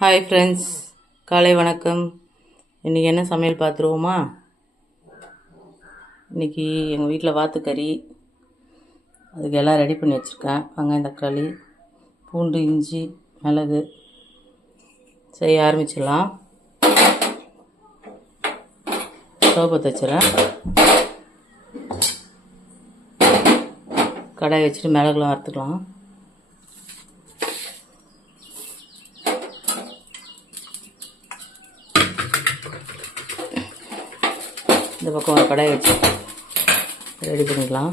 Hi friends, காலை வணக்கம். இன்றைக்கி என்ன சமையல் பார்த்துருவோமா? இன்றைக்கி எங்கள் வீட்டில் வாத்துக்கறி, அதுக்கு எல்லாம் ரெடி பண்ணி வச்சுருக்கேன். வெங்காயம், தக்காளி, பூண்டு, இஞ்சி, மிளகு. செய்ய ஆரம்பிச்சிடலாம். ஸ்டவ் பற்ற வச்சுறேன். கடாய் வச்சுட்டு மிளகுலாம் வறுத்துக்கலாம். இந்த பக்கம் ஒரு கடாய் வச்சு ரெடி பண்ணிக்கலாம்.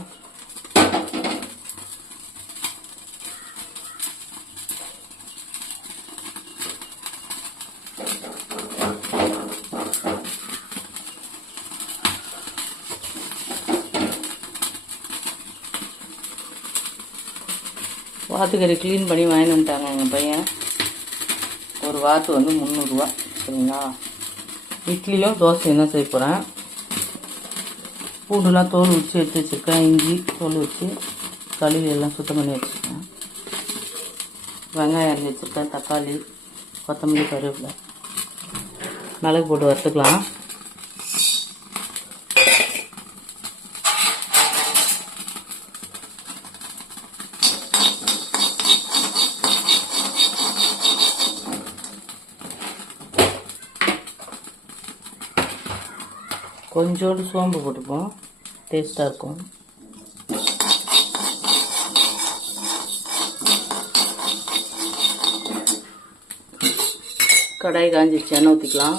வாத்துக்கறி க்ளீன் பண்ணி வாங்கிட்டு வந்துட்டாங்க எங்கள் பையன். ஒரு வாத்து வந்து 300 ரூபா. சரிங்களா? இட்லியும் தோசையும் தான் செய்ய போகிறேன். பூண்டுலாம் தோல் உரித்து எடுத்து வச்சுருக்கேன். இஞ்சி தோல் வச்சு கழுவி எல்லாம் சுத்தம் பண்ணி வச்சுருக்கேன். வெங்காயம் அரிஞ்சு வச்சுருக்கேன். தக்காளி, கொத்தமல்லி, கருவேப்பிலை, மிளகு போட்டு வறுத்துக்கலாம். கொஞ்சோண்டு சோம்பு போட்டுப்போம், டேஸ்ட்டாக இருக்கும். கடாய் காஞ்சிடுச்சு, எண்ணெய் ஊற்றிக்கலாம்.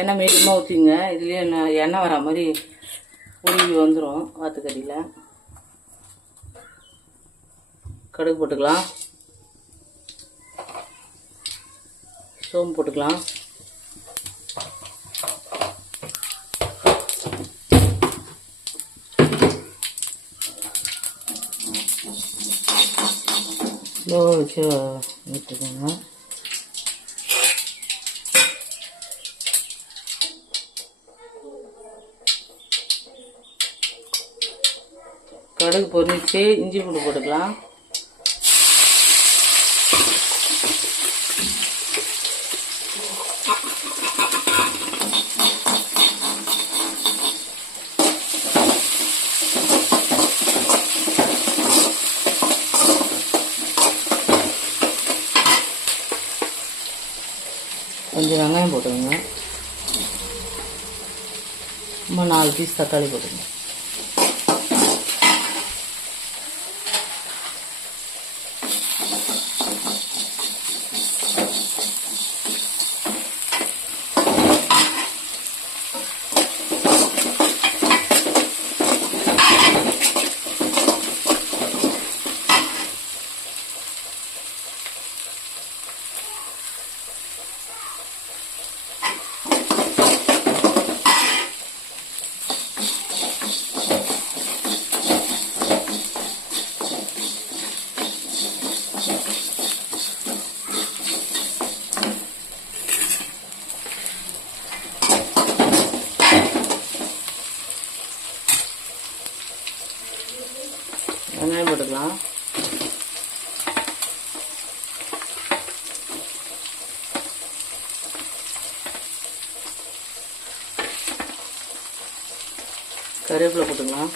எண்ணெய் மீடியமாக ஊற்றிங்க. இதுலேயே எண்ணெய் வர மாதிரி உருகி வந்துடும் வாத்துக்கறியில். கடுகு போட்டுக்கலாம். சோம்பு போட்டுக்கலாம். ஸ்லோவாக வச்சு ஊற்றிக்கோங்க. கடுகு பொரிச்சு இஞ்சி பூண்டு போட்டுக்கலாம். கொஞ்சம் வெங்காயம் போட்டுக்கோங்க. சும்மா 4 பீஸ் தக்காளி போட்டுக்கோங்க. வெங்காயம் போட்டுக்கலாம். கருவேப்பிலை போட்டுக்கலாம்.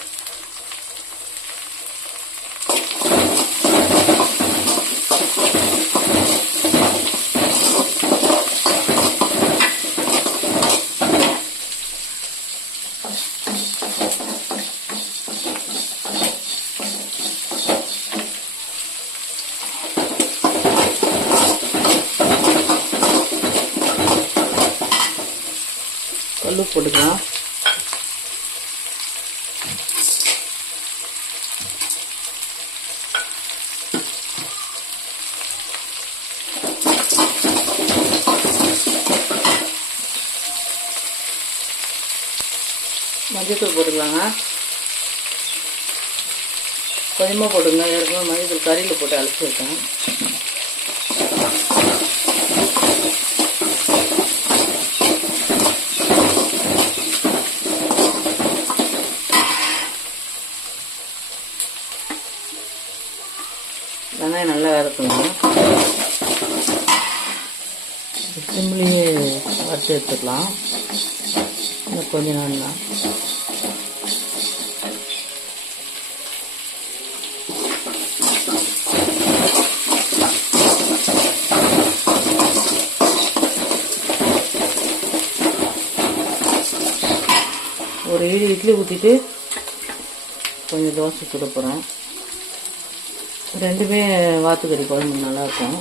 கல் போட்டுக்கலாம். மஞ்சத்தூள் போட்டுக்கலாங்க. கொஞ்சமாக போட்டுங்க. ஏற்கனவே மஞ்சத்தூள் கறியில் போட்டு அழைச்சிருக்கேன். வெங்காயம் நல்லா வதக்கணும். சிம்லேயே வறுத்து எடுத்துக்கலாம். இன்னும் கொஞ்ச நேரம் தான். ஒரு இட்லி ஊற்றிட்டு கொஞ்சம் தோசை சுட போகிறேன். ரெண்டுமே வாத்துக்கறி குழம்பு நல்லாயிருக்கும்.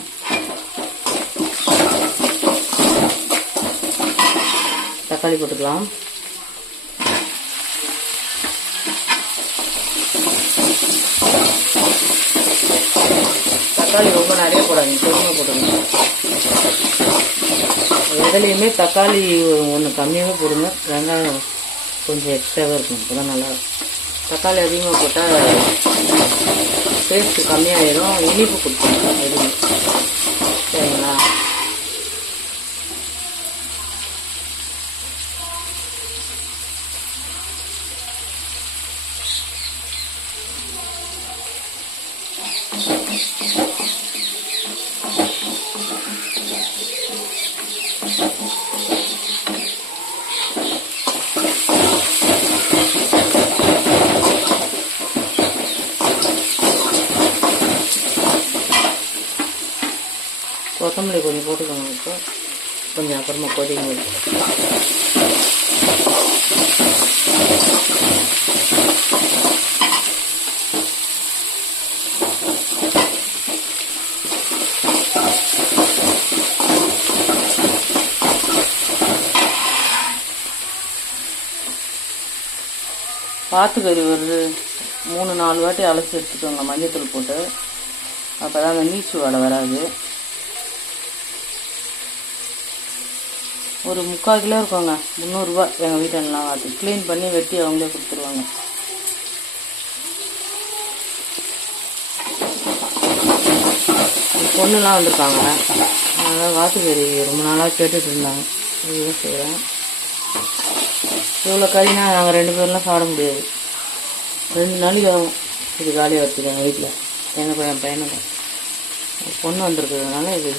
தக்காளி போட்டுக்கலாம். தக்காளி ரொம்ப நிறைய போடாதீங்க, கொஞ்சமாக போடுங்க. எதுலேயுமே தக்காளி ஒன்று கம்மியாகவே போடுங்க. வெங்காயம் கொஞ்சம் எக்ஸ்ட்ராவே இருக்கும், அப்போ தான் நல்லா. தக்காளி அதிகமாக போட்டால் டேஸ்ட்டு கம்மியாகிடும், இனிப்பு கொடுக்கணும் எதுவும். சரிங்களா? கொத்தமல்லி கொஞ்சம் போட்டுக்கோங்க. இப்போ கொஞ்சம் அப்புறமா கொதிக்கும் போது வாத்துக்கறி ஒரு 3-4 வாட்டி அலசி எடுத்துக்கோங்க மஞ்சத்தூள் போட்டு. அப்போ தான் அந்த நீச்சு வடை வராது. ஒரு 3/4 கிலோ இருக்குங்க, 300 ரூபா. எங்கள் வீட்டெல்லாம் வாத்து க்ளீன் பண்ணி வெட்டி அவங்களே கொடுத்துருவாங்க. பொண்ணுலாம் வந்திருக்காங்க, அதனால் வாத்துக்கறி ரொம்ப நாளாக கேட்டுட்டு இருந்தாங்க. இதுதான் செய்கிறேன். இவ்வளோ கறினா நாங்கள் 2 பேர்லாம் சாப்பிட முடியாது. 2 நாளைக்கு ஆகும் இது காலியாக வச்சுருக்கேன் எங்கள் வீட்டில். என் பையனுக்கு பொண்ணு வந்திருக்கிறதுனால இது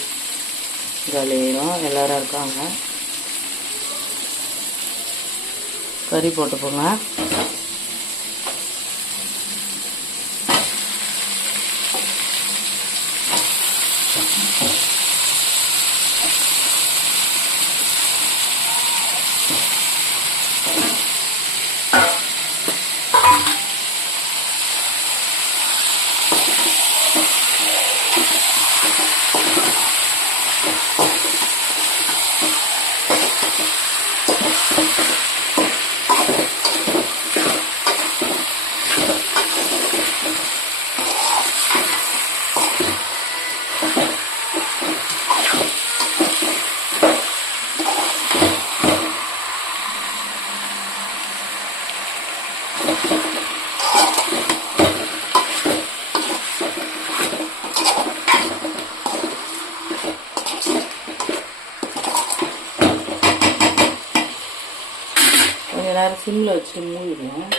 காலியாயிடும். எல்லோரும் இருக்காங்க. கறி போட்டுப்போங்க. கொஞ்ச நேரம் சிம்மில் வச்சு மூடிடுவோம்.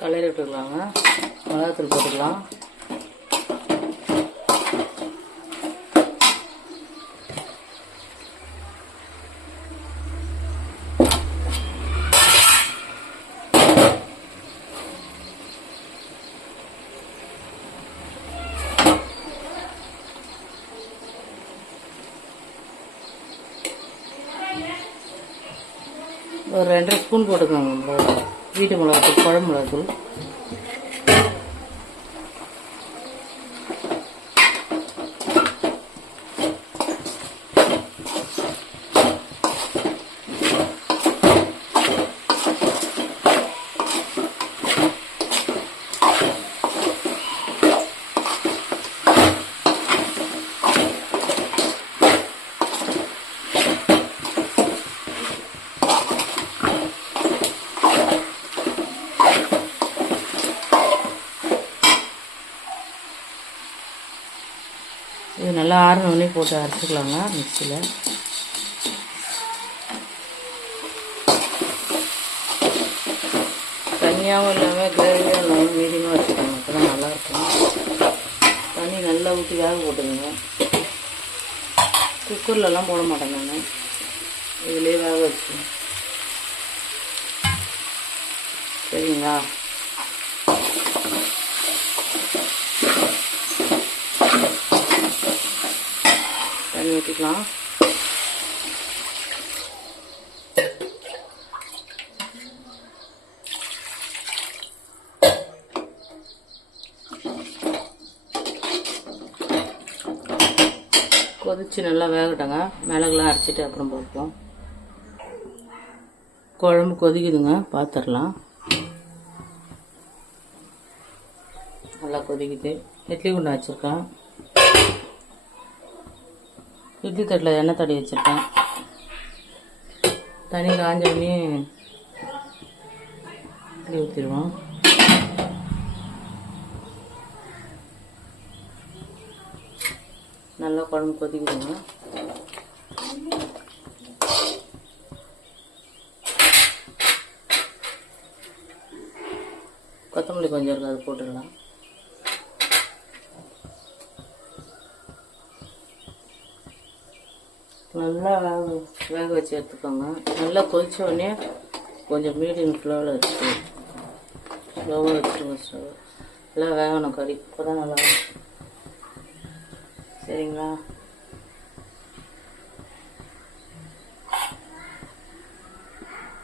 கலரி விட்டுக்கலாங்க. மிளகாத்தூள் போட்டுக்கலாம். ஒரு 2 ஸ்பூன் போட்டுக்கோங்க வீட்டு மிளகாத்தூள், குழம்பு மிளகாத்தூள். இது நல்லா ஆறினோடனே போட்டு அரைச்சிக்கலாங்க மிக்சியில். தண்ணியாகவும் இல்லாமல் கிரேவியாக இல்லாமல் மீடியமாக வச்சுக்கோங்க, அப்போ தான் நல்லாயிருக்கும். தண்ணி நல்லா ஊற்றி வேக போட்டுக்கோங்க. குக்கர்லலாம் போட மாட்டேன் நான், இதிலே வேக வச்சுக்கோங்க. சரிங்களா? தண்ணி ஊற்றிக்கலாம். கொதிச்சு நல்லா வேகட்டங்க. மிளகுலாம் அரைச்சிட்டு அப்புறம் போட்டுப்போம். குழம்பு கொதிக்குதுங்க, பார்த்துடலாம். நல்லா கொதிக்குது. இட்லி குண்டை வச்சுருக்கேன். இட்லி தட்டில் எண்ணெய் தடவி வச்சுருக்கேன். தண்ணி காஞ்ச உடனே இட்லி ஊற்றிடுவோம். நல்லா குழம்பு கொதிக்குதுங்க. கொத்தமல்லி கொஞ்சம் இருக்குது, அது போட்டுடலாம். நல்லா வேக வச்சு எடுத்துக்கோங்க. நல்லா கொதிச்ச உடனே கொஞ்சம் மீடியம் ஃப்ளோவில் வச்சுட்டு ஸ்லோவாக வச்சுருங்க. ஸ்டவ் நல்லா வேகணும் கறி, இப்போ தான் நல்லா இருக்கும். சரிங்களா?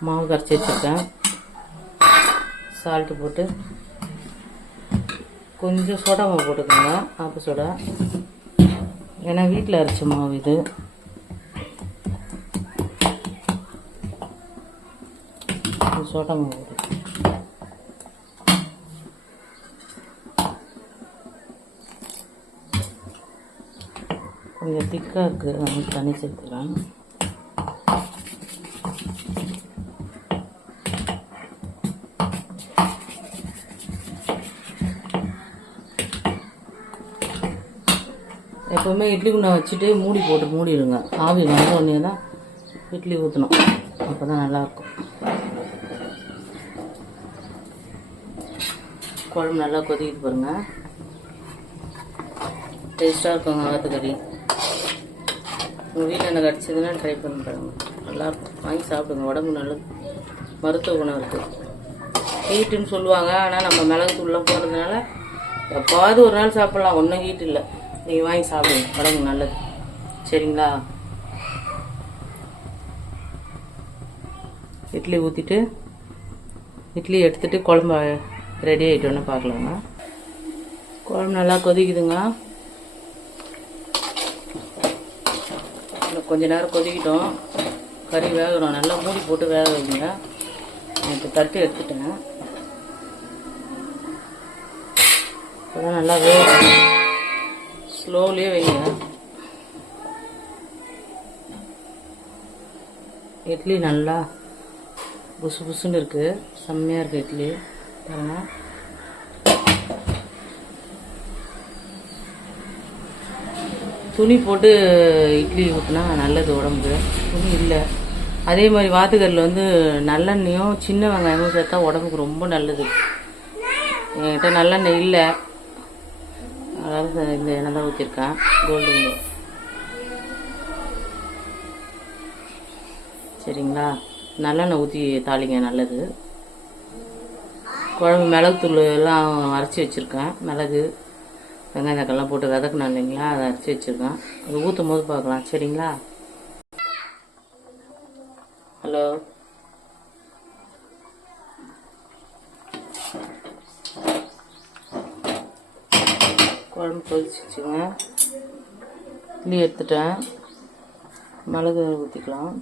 மாவு கரைச்சி வச்சுருக்கேன். சால்ட்டு போட்டு கொஞ்சம் சோடா மாவு போட்டுக்கோங்க, ஆப்பு சோடா. ஏன்னா வீட்டில் அரைச்ச மாவு இது. சோடா மாவு போட்டு கொஞ்சம் திக்காக இருக்குது, வந்து தண்ணி சேர்த்துக்கலாம். எப்போவுமே இட்லி குண்டை வச்சுட்டு மூடி போட்டு மூடிடுங்க. ஆவி வந்த உடனே தான் இட்லி ஊற்றணும், அப்போ தான் நல்லாயிருக்கும். குழம்பு நல்லா கொதிக்கிட்டு பாருங்கள். டேஸ்ட்டாக இருக்குங்க ஆத்துக்கறி. உங்கள் வீட்டில் என்ன கிடச்சிதுன்னா ட்ரை பண்ணி பாருங்கள், நல்லாயிருக்கும். வாங்கி சாப்பிடுங்க, உடம்பு நல்லது, மருத்துவ குணம் இருக்குது. ஹீட்டுன்னு சொல்லுவாங்க, ஆனால் நம்ம மிளகு தூள்லாம் போடுறதுனால எப்பாவது ஒரு நாள் சாப்பிட்லாம், ஒன்றும் ஹீட் இல்லை. நீங்கள் வாங்கி சாப்பிடுங்க, உடம்பு நல்லது. சரிங்களா? இட்லி ஊற்றிட்டு இட்லி எடுத்துகிட்டு குழம்பு ரெடி ஆகிட்டோன்னு பார்க்கலாங்க. குழம்பு நல்லா கொதிக்குதுங்க. கொஞ்ச நேரம் கொதிக்கிட்டோம், கறி வேகணும். நல்லா மூடி போட்டு வேக வைங்க. இப்போ தட்டு எடுத்துட்டேன். இப்போதான் நல்லா வேகும். ஸ்லோவிலே வைங்க. இட்லி நல்லா புசு புசுன்னு இருக்குது, செம்மையாக இருக்குது இட்லி பாருங்க. துணி போட்டு இட்லி ஊற்றினா நல்லது உடம்புக்கு. துணி இல்லை. அதே மாதிரி வாத்துக்கறியில் வந்து நல்லெண்ணெயும் சின்ன வெங்காயமும் சேர்த்தா உடம்புக்கு ரொம்ப நல்லது. என்கிட்ட நல்லெண்ணெய் இல்லை, அதாவது இந்த எண்ணெய் தான் ஊற்றிருக்கேன், கோல்டு விண்டோ. சரிங்களா? நல்லெண்ணெய் ஊற்றி தாளிங்க, நல்லது. குழம்பு மிளகுத்தூள் எல்லாம் அரைச்சி வச்சுருக்கேன். மிளகு வெங்காயம் தக்காளிலாம் போட்டு வதக்கணும் இல்லைங்களா, அதை அரைச்சி வச்சுருக்கேன். அது ஊற்றும் போது பார்க்கலாம். சரிங்களா? ஹலோ, குழம்பு கொதிச்சிச்சுங்க. இட்லி எடுத்துட்டேன். மிளகு ஊற்றிக்கலாம்.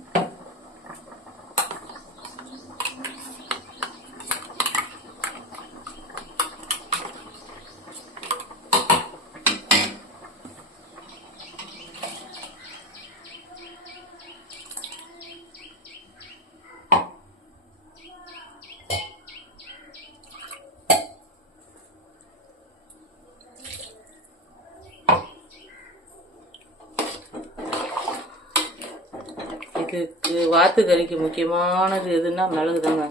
இதுக்கு வாத்துக்கறிக்கு முக்கியமானது எதுன்னா மிளகு தாங்க.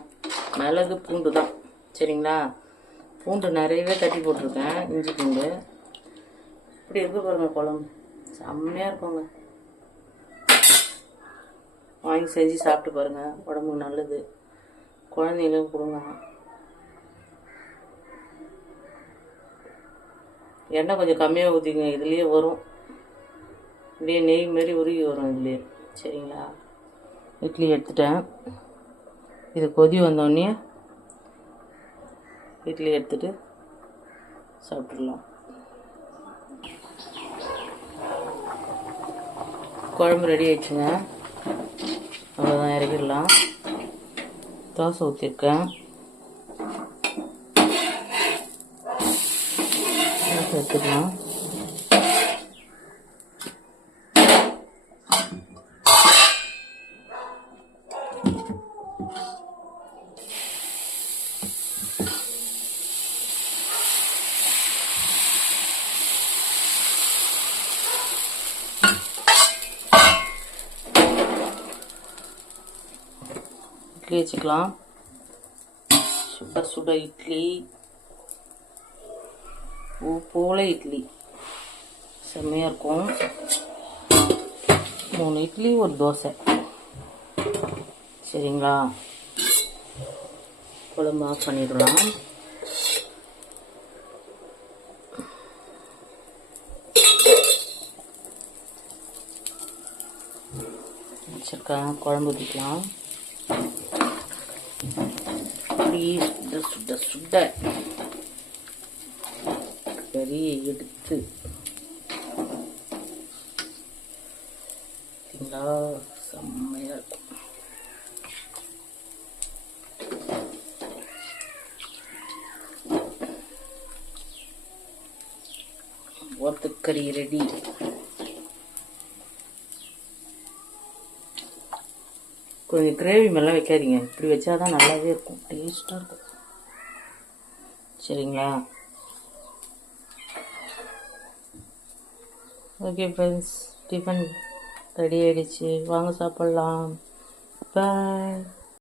மிளகு பூண்டு தான். சரிங்களா? பூண்டு நிறையவே தட்டி போட்டிருக்கேன், இஞ்சி பூண்டு. இப்படி இருக்கு பாருங்கள் குழம்பு, செம்மையாக இருக்குங்க. வாங்கி செஞ்சு சாப்பிட்டு பாருங்கள், உடம்புக்கு நல்லது. குழந்தைங்களுக்கு கொடுங்க. எண்ணெய் கொஞ்சம் கம்மியாக ஊற்றிங்க, இதுலேயே வரும். இப்படியே நெய் மாரி உருகி வரும் இதுலேயே. சரிங்களா? இட்லி எடுத்துட்டேன். இது கொதி வந்தோடனே இட்லி எடுத்துட்டு சாப்பிட்றலாம். குழம்பு ரெடி ஆயிடுச்சுங்க. அவ்வளோதான், இறக்கிடலாம். தோசை ஊற்றிருக்கேன், தோசை எடுத்துக்கலாம். இட்லி வச்சுக்கலாம். சுட சுட இட்லி, பூ போல இட்லி செம்மையாக இருக்கும். 3 இட்லி ஒரு தோசை. சரிங்களா? குழம்பு ஆஃப் பண்ணிடலாம். வச்சுருக்கேன், குழம்பு ஊற்றிக்கலாம். சுட சுட சுட கறியை எடுத்து செம்மையா இருக்கும். வாத்துக்கறி ரெடி. கொஞ்சம் கிரேவி மேலாம் வைக்காதீங்க, இப்படி வச்சாதான் நல்லாவே இருக்கும், டேஸ்டாக இருக்கும். சரிங்களா? ஓகே ஃப்ரெண்ட்ஸ், டிஃபன் ரெடி ஆகிடுச்சு, வாங்க சாப்பிட்லாம். பாய்.